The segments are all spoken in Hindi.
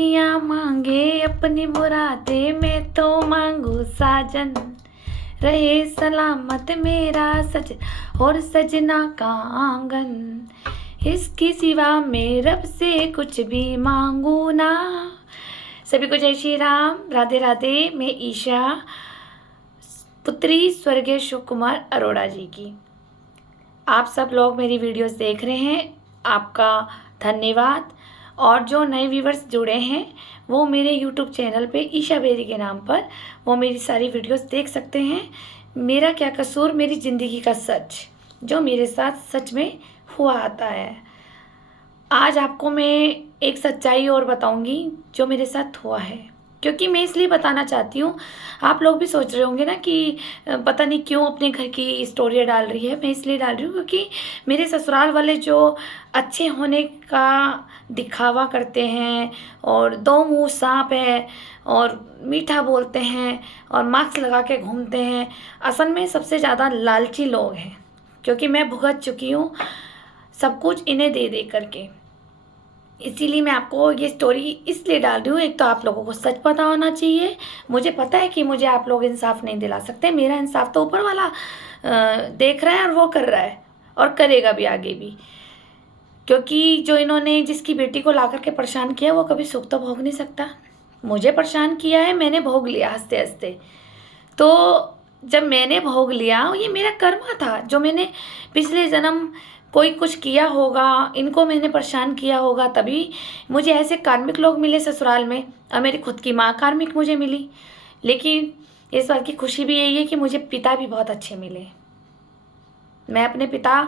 दुनिया मांगे अपनी मुरादे, मैं तो मांगू साजन। रहे सलामत मेरा सजन और सजना का आंगन। इसके सिवा मैं रब से कुछ भी मांगू ना। सभी को जय श्री राम, राधे राधे। मैं ईशा, पुत्री स्वर्गीय शिव कुमार अरोड़ा जी की। आप सब लोग मेरी वीडियोस देख रहे हैं, आपका धन्यवाद। और जो नए व्यूवर्स जुड़े हैं वो मेरे यूट्यूब चैनल पे ईशा बेरी के नाम पर वो मेरी सारी वीडियोस देख सकते हैं। मेरा क्या कसूर, मेरी ज़िंदगी का सच, जो मेरे साथ सच में हुआ आता है। आज आपको मैं एक सच्चाई और बताऊंगी जो मेरे साथ हुआ है, क्योंकि मैं इसलिए बताना चाहती हूँ। आप लोग भी सोच रहे होंगे ना कि पता नहीं क्यों अपने घर की स्टोरियाँ डाल रही है। मैं इसलिए डाल रही हूँ क्योंकि मेरे ससुराल वाले जो अच्छे होने का दिखावा करते हैं और दो मुंह सांप है और मीठा बोलते हैं और मास्क लगा के घूमते हैं, असल में सबसे ज़्यादा लालची लोग हैं। क्योंकि मैं भुगत चुकी हूँ सब कुछ इन्हें दे दे करके। इसीलिए मैं आपको ये स्टोरी इसलिए डाल रही हूँ। एक तो आप लोगों को सच पता होना चाहिए। मुझे पता है कि मुझे आप लोग इंसाफ नहीं दिला सकते। मेरा इंसाफ तो ऊपर वाला देख रहा है और वो कर रहा है और करेगा भी आगे भी। क्योंकि जो इन्होंने जिसकी बेटी को ला करके परेशान किया वो कभी सुख तो भोग नहीं सकता। मुझे परेशान किया है, मैंने भोग लिया हंसते हंसते। तो जब मैंने भोग लिया, ये मेरा कर्मा था। जो मैंने पिछले जन्म कोई कुछ किया होगा, इनको मैंने परेशान किया होगा, तभी मुझे ऐसे कार्मिक लोग मिले ससुराल में। और मेरी खुद की माँ कार्मिक मुझे मिली। लेकिन इस बात की खुशी भी यही है कि मुझे पिता भी बहुत अच्छे मिले। मैं अपने पिता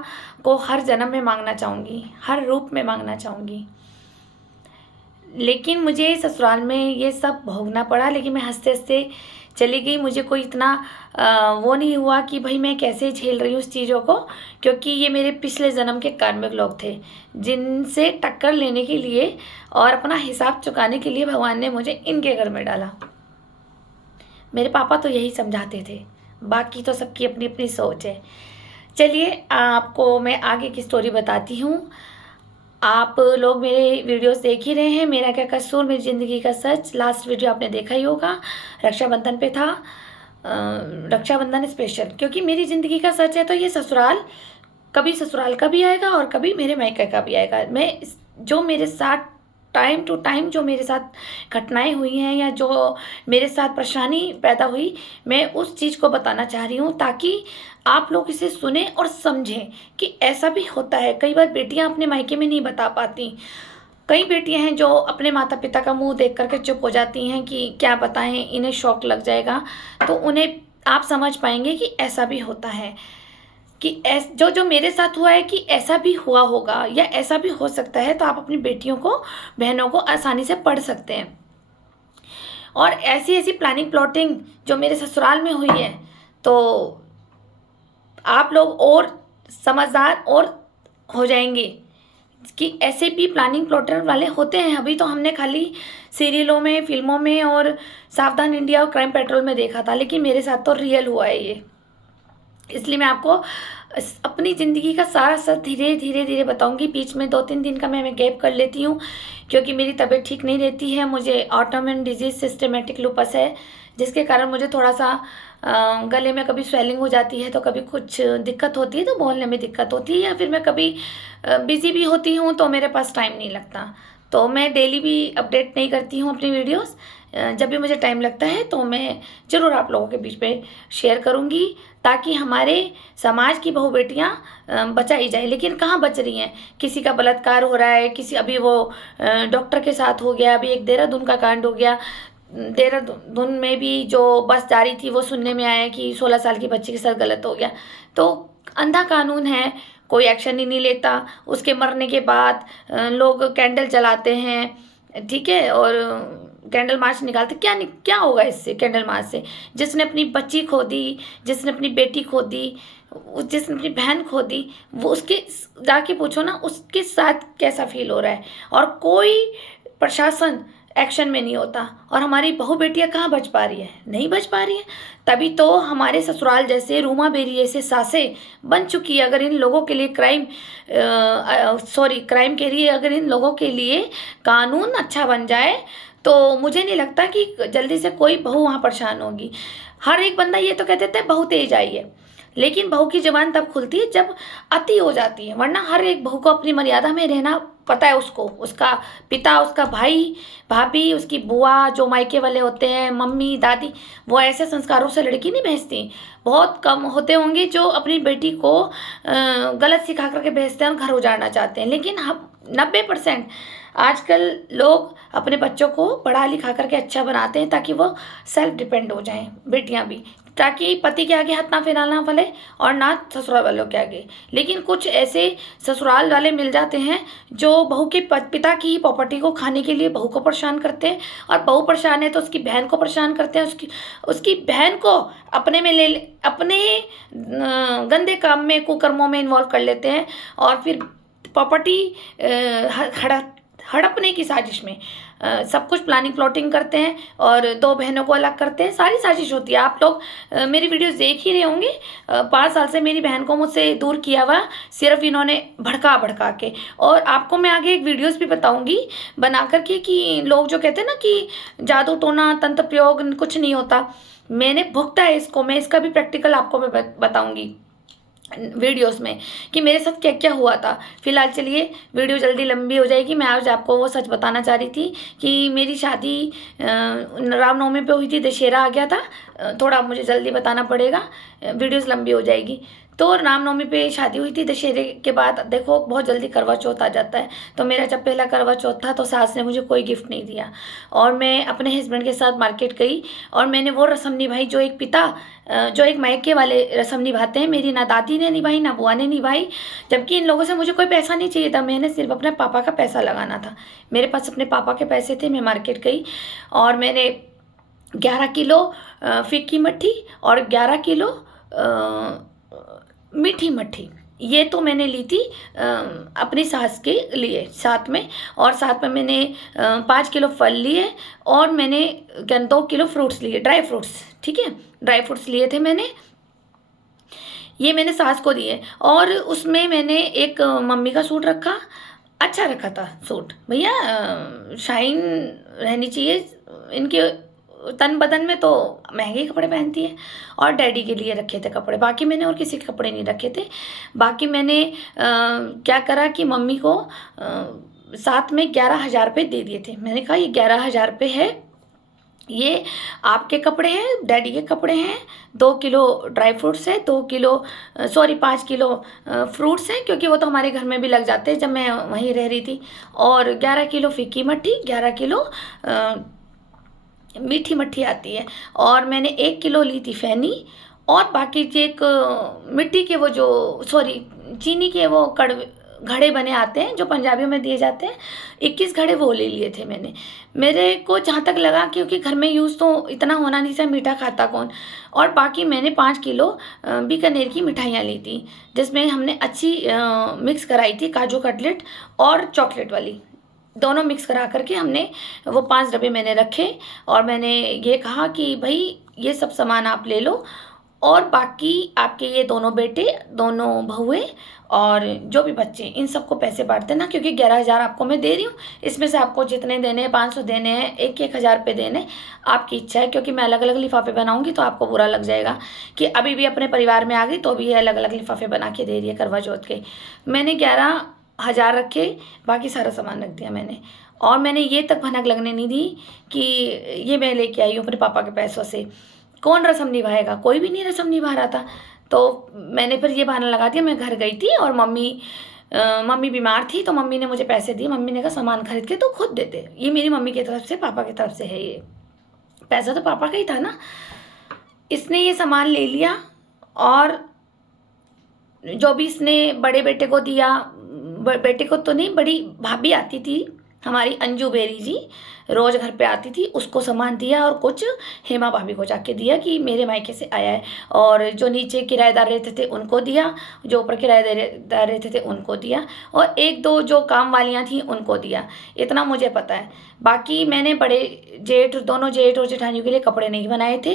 को हर जन्म में मांगना चाहूँगी, हर रूप में मांगना चाहूँगी। लेकिन मुझे ससुराल में ये सब भोगना पड़ा। लेकिन मैं हंसते हंसते चली गई। मुझे कोई इतना वो नहीं हुआ कि भाई मैं कैसे झेल रही हूँ उस चीज़ों को, क्योंकि ये मेरे पिछले जन्म के कार्मिक लोग थे जिनसे टक्कर लेने के लिए और अपना हिसाब चुकाने के लिए भगवान ने मुझे इनके घर में डाला। मेरे पापा तो यही समझाते थे, बाकी तो सबकी अपनी अपनी सोच है। चलिए आपको मैं आगे की स्टोरी बताती हूँ। आप लोग मेरे वीडियोस देख ही रहे हैं, मेरा क्या कसूर, मेरी ज़िंदगी का सच। लास्ट वीडियो आपने देखा ही होगा, रक्षाबंधन पे था। रक्षाबंधन स्पेशल, क्योंकि मेरी ज़िंदगी का सच है तो ये ससुराल का भी आएगा और कभी मेरे मायके का भी आएगा। जो मेरे साथ टाइम टू टाइम जो मेरे साथ घटनाएं हुई हैं या जो मेरे साथ परेशानी पैदा हुई, मैं उस चीज़ को बताना चाह रही हूँ ताकि आप लोग इसे सुने और समझें कि ऐसा भी होता है। कई बार बेटियां अपने मायके में नहीं बता पाती। कई बेटियां हैं जो अपने माता पिता का मुंह देख करके चुप हो जाती हैं कि क्या बताएं, इन्हें शौक लग जाएगा। तो उन्हें आप समझ पाएंगे कि ऐसा भी होता है कि जो मेरे साथ हुआ है कि ऐसा भी हुआ होगा या ऐसा भी हो सकता है। तो आप अपनी बेटियों को, बहनों को आसानी से पढ़ सकते हैं। और ऐसी ऐसी प्लानिंग प्लॉटिंग जो मेरे ससुराल में हुई है, तो आप लोग और समझदार और हो जाएंगे कि ऐसे भी प्लानिंग प्लॉटर वाले होते हैं। अभी तो हमने खाली सीरियलों में, फिल्मों में और सावधान इंडिया और क्राइम पेट्रोल में देखा था, लेकिन मेरे साथ तो रियल हुआ है ये। इसलिए मैं आपको अपनी ज़िंदगी का सारा सच धीरे धीरे धीरे बताऊंगी। बीच में 2-3 दिन का मैं गैप कर लेती हूँ क्योंकि मेरी तबीयत ठीक नहीं रहती है। मुझे ऑटोइम्यून डिजीज़ सिस्टेमेटिक लूपस है, जिसके कारण मुझे थोड़ा सा गले में कभी स्वेलिंग हो जाती है, तो कभी कुछ दिक्कत होती है, तो बोलने में दिक्कत होती है, या फिर मैं कभी बिज़ी भी होती हूँ तो मेरे पास टाइम नहीं लगता। तो मैं डेली भी अपडेट नहीं करती हूँ अपनी वीडियोस। जब भी मुझे टाइम लगता है तो मैं ज़रूर आप लोगों के बीच में शेयर करूँगी ताकि हमारे समाज की बहू बेटियाँ बचाई जाए। लेकिन कहाँ बच रही हैं? किसी का बलात्कार हो रहा है, किसी अभी वो डॉक्टर के साथ हो गया, अभी एक देहरादून का कांड हो गया। देहरादून में भी जो बस जा रही थी वो सुनने में आया कि 16 साल की बच्ची के साथ गलत हो गया। तो अंधा कानून है, कोई एक्शन ही नहीं लेता। उसके मरने के बाद लोग कैंडल जलाते हैं, ठीक है, और कैंडल मार्च निकालते। क्या होगा इससे? कैंडल मार्च से जिसने अपनी बच्ची खो दी, जिसने अपनी बेटी खो दी, जिसने अपनी बहन खो दी, वो उसके जाके पूछो ना उसके साथ कैसा फील हो रहा है। और कोई प्रशासन एक्शन में नहीं होता। और हमारी बहू बेटियां कहाँ बच पा रही है, नहीं बच पा रही है। तभी तो हमारे ससुराल जैसे रूमा बेरी जैसे सासें बन चुकी है। अगर इन लोगों के लिए क्राइम के लिए अगर इन लोगों के लिए कानून अच्छा बन जाए तो मुझे नहीं लगता कि जल्दी से कोई बहू वहाँ परेशान होगी। हर एक बंदा ये तो कह देता है बहू तेज आई है, लेकिन बहू की जबान तब खुलती है जब अति हो जाती है। वरना हर एक बहू को अपनी मर्यादा में रहना पता है। उसको उसका पिता, उसका भाई, भाभी, उसकी बुआ, जो मायके वाले होते हैं, मम्मी, दादी, वो ऐसे संस्कारों से लड़की नहीं भेजती। बहुत कम होते होंगे जो अपनी बेटी को गलत सिखा करके भेजते हैं और घर उजाड़ना चाहते हैं। लेकिन हम 90% आजकल लोग अपने बच्चों को पढ़ा लिखा करके अच्छा बनाते हैं ताकि वो सेल्फ डिपेंड हो जाएं, बेटियां भी, ताकि पति के आगे हाथ ना फैलाना पड़े और ना ससुराल वालों के आगे। लेकिन कुछ ऐसे ससुराल वाले मिल जाते हैं जो बहू के पिता की प्रॉपर्टी को खाने के लिए बहू को परेशान करते हैं, और बहू परेशान है तो उसकी बहन को परेशान करते हैं, उसकी बहन को अपने गंदे काम में, कुकर्मों में इन्वॉल्व कर लेते हैं और फिर प्रॉपर्टी हड़पने की साजिश में सब कुछ प्लानिंग प्लॉटिंग करते हैं और दो बहनों को अलग करते हैं। सारी साजिश होती है। आप लोग मेरी वीडियोस देख ही रहे होंगे। 5 साल से मेरी बहन को मुझसे दूर किया हुआ सिर्फ इन्होंने भड़का के। और आपको मैं आगे एक वीडियोस भी बताऊंगी बना करके कि लोग जो कहते हैं ना कि जादू टोना तंत्र प्रयोग कुछ नहीं होता, मैंने भुगता है इसको। मैं इसका भी प्रैक्टिकल आपको मैं बताऊंगी वीडियोस में कि मेरे साथ क्या क्या हुआ था। फिलहाल चलिए, वीडियो जल्दी लंबी हो जाएगी। मैं आज आपको वो सच बताना चाह रही थी कि मेरी शादी रामनवमी पे हुई थी, दशहरा आ गया था। थोड़ा मुझे जल्दी बताना पड़ेगा, वीडियोस लंबी हो जाएगी। तो रामनवमी पे शादी हुई थी, दशहरे के बाद देखो बहुत जल्दी करवा चौथ आ जाता है। तो मेरा जब पहला करवा चौथ था तो सास ने मुझे कोई गिफ्ट नहीं दिया और मैं अपने हस्बैंड के साथ मार्केट गई और मैंने वो रस्म निभाई जो एक मायके वाले रस्म निभाते हैं। मेरी ना दादी ने निभाई, ना बुआ ने निभाई, जबकि इन लोगों से मुझे कोई पैसा नहीं चाहिए था। मैंने सिर्फ अपने पापा का पैसा लगाना था। मेरे पास अपने पापा के पैसे थे। मैं मार्केट गई और मैंने 11 किलो फीकी मट्ठी और 11 किलो मीठी मट्ठी, ये तो मैंने ली थी अपनी सास के लिए साथ में। और साथ में मैंने 5 किलो फल लिए और मैंने 2 किलो फ्रूट्स लिए, ड्राई फ्रूट्स। ठीक है, ड्राई फ्रूट्स लिए थे मैंने, ये मैंने सास को दिए। और उसमें मैंने एक मम्मी का सूट रखा, अच्छा रखा था सूट। भैया शाइन रहनी चाहिए इनके तन बदन में, तो महंगे कपड़े पहनती है। और डैडी के लिए रखे थे कपड़े, बाकी मैंने और किसी के कपड़े नहीं रखे थे। बाकी मैंने क्या करा कि मम्मी को साथ में 11,000 रुपये दे दिए थे। मैंने कहा ये 11,000 रुपये है, ये आपके कपड़े हैं, डैडी के कपड़े हैं, 2 किलो ड्राई फ्रूट्स है, 5 किलो फ्रूट्स हैं, क्योंकि वो तो हमारे घर में भी लग जाते हैं जब मैं वहीं रह रही थी। और 11 किलो फीकी मट्ठी, 11 किलो मीठी मट्ठी आती है। और मैंने 1 किलो ली थी फैनी, और बाकी जो एक मिट्टी के वो चीनी के वो घड़े बने आते हैं जो पंजाबियों में दिए जाते हैं, 21 घड़े वो ले लिए थे मैंने। मेरे को जहाँ तक लगा, क्योंकि घर में यूज़ तो इतना होना नहीं था, मीठा खाता कौन। और बाकी मैंने 5 किलो बीकानेर की मिठाइयाँ ली थी, जिसमें हमने अच्छी मिक्स कराई थी, काजू कटलेट और चॉकलेट वाली, दोनों मिक्स करा करके हमने वो 5 डब्बे मैंने रखे। और मैंने ये कहा कि भाई ये सब सामान आप ले लो, और बाकी आपके ये दोनों बेटे, दोनों बहुएं और जो भी बच्चे, इन सबको पैसे बांट देना, क्योंकि 11,000 आपको मैं दे रही हूँ। इसमें से आपको जितने देने हैं, 500 देने हैं, 1,000 रुपये देने, आपकी इच्छा है। क्योंकि मैं अलग अलग लिफाफे बनाऊंगी तो आपको बुरा लग जाएगा कि अभी भी अपने परिवार में आ गई तो भी ये अलग अलग लिफाफे बना के दे रही है करवा चौथ के। मैंने 11,000 रखे, बाकी सारा सामान रख दिया मैंने। और मैंने ये तक भनक लगने नहीं दी कि ये मैं लेके आई हूँ अपने पापा के पैसों से। कौन रस्म निभाएगा, कोई भी नहीं रस्म निभा रहा था। तो मैंने फिर ये बहाना लगा दिया, मैं घर गई थी और मम्मी बीमार थी, तो मम्मी ने मुझे पैसे दिए। मम्मी ने कहा सामान खरीद के तो खुद देते। ये मेरी मम्मी की तरफ से, पापा की तरफ से है, ये पैसा तो पापा का ही था ना। इसने ये सामान ले लिया और जो भी इसने बड़े बेटे को दिया, बेटे को तो नहीं, बड़ी भाभी आती थी हमारी अंजू बेरी जी रोज़ घर पे आती थी, उसको सामान दिया और कुछ हेमा भाभी को जाके दिया कि मेरे मायके से आया है। और जो नीचे किराएदार रहते थे उनको दिया, जो ऊपर किराएदार रहते थे उनको दिया, और एक दो जो काम वालियाँ थीं उनको दिया। इतना मुझे पता है। बाकी मैंने बड़े जेठ, दोनों जेठ और जेठानियों के लिए कपड़े नहीं बनाए थे,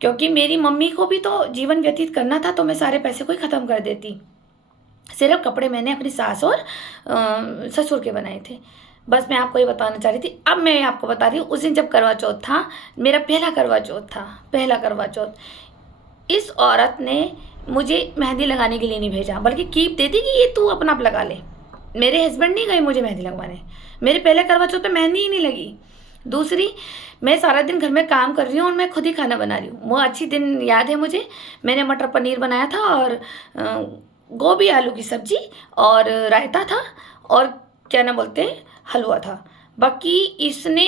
क्योंकि मेरी मम्मी को भी तो जीवन व्यतीत करना था, तो मैं सारे पैसे को ही ख़त्म कर देती। सिर्फ कपड़े मैंने अपनी सास और ससुर के बनाए थे। बस मैं आपको ये बताना चाह रही थी। अब मैं आपको बता रही हूँ, उस दिन जब करवा चौथ था, मेरा पहला करवा चौथ था, पहला करवा चौथ। इस औरत ने मुझे मेहंदी लगाने के लिए नहीं भेजा, बल्कि कीप दे दी कि ये तू अपना आप लगा ले। मेरे हस्बैंड नहीं गए मुझे मेहंदी लगवाने। मेरे पहले करवा चौथ पे मेहंदी ही नहीं लगी। दूसरी, मैं सारा दिन घर में काम कर रही हूँ और मैं खुद ही खाना बना रही हूँ। वो अच्छी दिन याद है मुझे, मैंने मटर पनीर बनाया था और गोभी आलू की सब्जी और रायता था और क्या ना बोलते हैं, हलवा था। बाकी इसने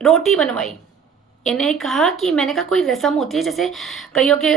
रोटी बनवाई। इन्हें कहा कि, मैंने कहा कोई रस्म होती है, जैसे कईयों के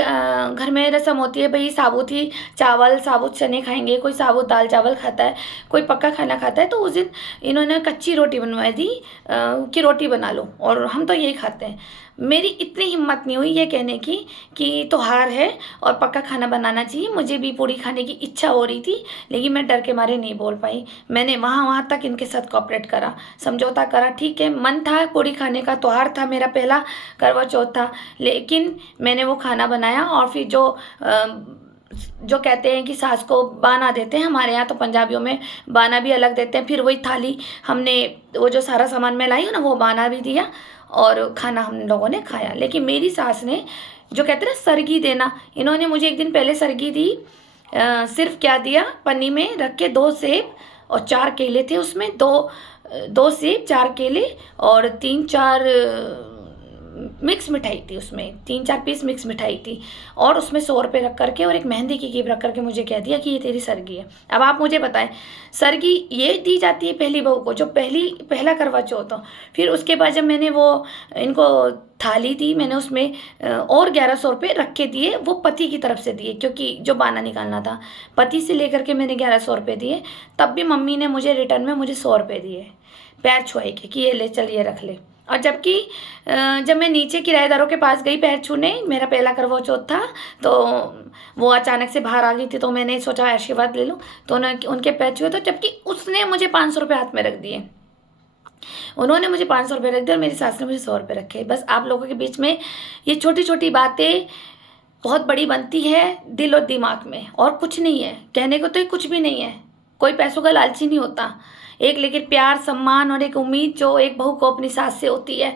घर में रस्म होती है, भाई साबुत ही चावल, साबुत चने खाएंगे, कोई साबुत दाल चावल खाता है, कोई पक्का खाना खाता है। तो उस दिन इन्होंने कच्ची रोटी बनवाई थी कि रोटी बना लो और हम तो यही खाते हैं। मेरी इतनी हिम्मत नहीं हुई ये कहने की कि त्योहार है और पक्का खाना बनाना चाहिए। मुझे भी पूड़ी खाने की इच्छा हो रही थी, लेकिन मैं डर के मारे नहीं बोल पाई। मैंने वहाँ तक इनके साथ कोऑपरेट करा, समझौता करा। ठीक है, मन था पूड़ी खाने का, त्योहार था, मेरा पहला करवा चौथ था, लेकिन मैंने वो खाना बनाया। और फिर जो कहते हैं कि सास को बाना देते हैं, हमारे यहाँ तो पंजाबियों में बाना भी अलग देते हैं। फिर वही थाली हमने, वो जो सारा सामान मैं लाई हूँ ना, वो बाना भी दिया और खाना हम लोगों ने खाया। लेकिन मेरी सास ने, जो कहते हैं ना सरगी देना, इन्होंने मुझे एक दिन पहले सरगी दी। सिर्फ क्या दिया, पन्नी में रख के 2 सेब और 4 केले थे उसमें, दो सेब, 4 केले और 3-4 मिक्स मिठाई थी उसमें, 3-4 पीस मिक्स मिठाई थी। और उसमें 100 रुपये रख करके और एक मेहंदी की कीप रख करके मुझे कह दिया कि ये तेरी सरगी है। अब आप मुझे बताएं, सरगी ये दी जाती है पहली बहू को, जो पहला करवा चौथ हो। फिर उसके बाद जब मैंने वो इनको थाली दी, मैंने उसमें और 1100 रुपये रख के दिए, वो पति की तरफ से दिए, क्योंकि जो बाना निकालना था पति से लेकर के मैंने 1100 रुपये दिए। तब भी मम्मी ने मुझे रिटर्न में मुझे 100 रुपये दिए पैर छुआई के, कि ये ले चल, ये रख ले। और जबकि जब मैं नीचे किराएदारों के पास गई पैर छूने, मेरा पहला करवा चौथ था, तो वो अचानक से बाहर आ गई थी, तो मैंने सोचा आशीर्वाद ले लूँ, तो उनके पैर छुए। तो जबकि उसने मुझे 500 रुपये हाथ में रख दिए, उन्होंने मुझे 500 रुपये रख दिए और मेरी सास ने मुझे 100 रुपये रखे। बस आप लोगों के बीच में ये छोटी छोटी बातें बहुत बड़ी बनती है दिल और दिमाग में, और कुछ नहीं है कहने को, तो ये कुछ भी नहीं है। कोई पैसों का लालची नहीं होता एक, लेकिन प्यार, सम्मान और एक उम्मीद जो एक बहू को अपनी सास से होती है,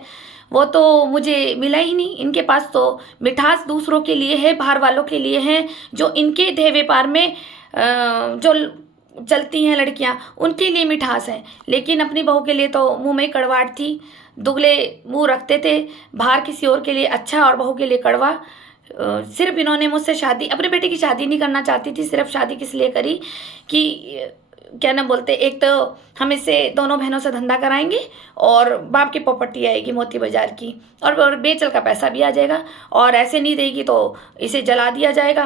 वो तो मुझे मिला ही नहीं। इनके पास तो मिठास दूसरों के लिए है, बाहर वालों के लिए है, जो इनके देह व्यापार में जो चलती हैं लड़कियां, उनके लिए मिठास है। लेकिन अपनी बहू के लिए तो मुंह में कड़वाहट थी, दुगले मुंह रखते थे, बाहर किसी और के लिए अच्छा और बहू के लिए कड़वा। सिर्फ इन्होंने मुझसे शादी, अपने बेटे की शादी नहीं करना चाहती थी, सिर्फ शादी किस लिए करी कि क्या ना बोलते, एक तो हम इससे दोनों बहनों से धंधा कराएंगे और बाप की प्रॉपर्टी आएगी मोती बाजार की, और बेचल का पैसा भी आ जाएगा, और ऐसे नहीं देगी तो इसे जला दिया जाएगा,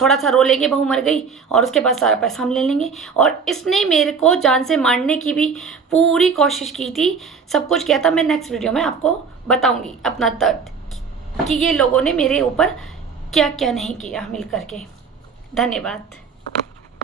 थोड़ा सा रो लेंगे बहू मर गई, और उसके बाद सारा पैसा हम ले लेंगे। और इसने मेरे को जान से मारने की भी पूरी कोशिश की थी, सब कुछ किया था। मैं नेक्स्ट वीडियो में आपको बताऊँगी अपना दर्द, कि ये लोगों ने मेरे ऊपर क्या क्या नहीं किया मिल करके। धन्यवाद।